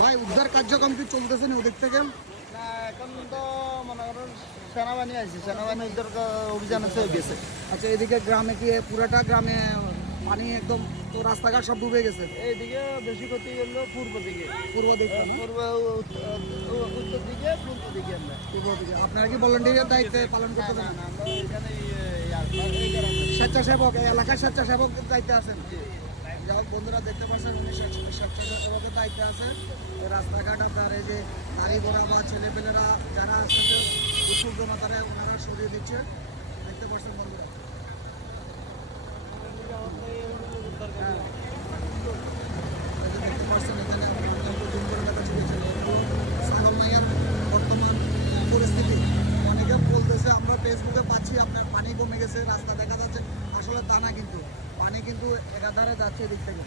ভাই উদ্ধার কার্যক্রম কি চলতেছে না ওদিক থেকে? না এখন তো মনে করেন সেনাবাহিনী আছে সেনাবাহিনী উদ্ধার অভিযান আছে গেছে। আচ্ছা এদিকে গ্রামে কি পুরাটা গ্রামে পানি একদম তো রাস্তাঘাট সব ডুবে গেছে? এইদিকে বেশি ক্ষতি করল পূর্ব দিকে। পূর্ব দিকে? পূর্ব উত্তর দিকে পূর্ব দিকে আমরা পূর্ব দিকে আপনারা কি ভলেন্টিয়ার দায়িত্বে পালন করতে পারেন? স্বেচ্ছাসেবক এই এলাকার স্বেচ্ছাসেবকের দায়িত্বে আছেন? যাই বন্ধুরা দেখতে পাচ্ছেন উনি স্বেচ্ছা- স্বেচ্ছাসেবকের দায়িত্বে আছে রাস্তাঘাট আপনার এই যে গাড়ি ঘোড়া বা ছেলেপেলেরা যারা আসতেছে উৎসুক মাতারে ওনারা সরিয়ে দিচ্ছে। দেখতে পাচ্ছেন বন্ধুরা। ফেসবুকে পাচ্ছি, আপনার পানি কমে গেছে, রাস্তা দেখা যাচ্ছে। আসলে তা না কিন্তু। পানি কিন্তু একাধারে যাচ্ছে এদিক থেকে।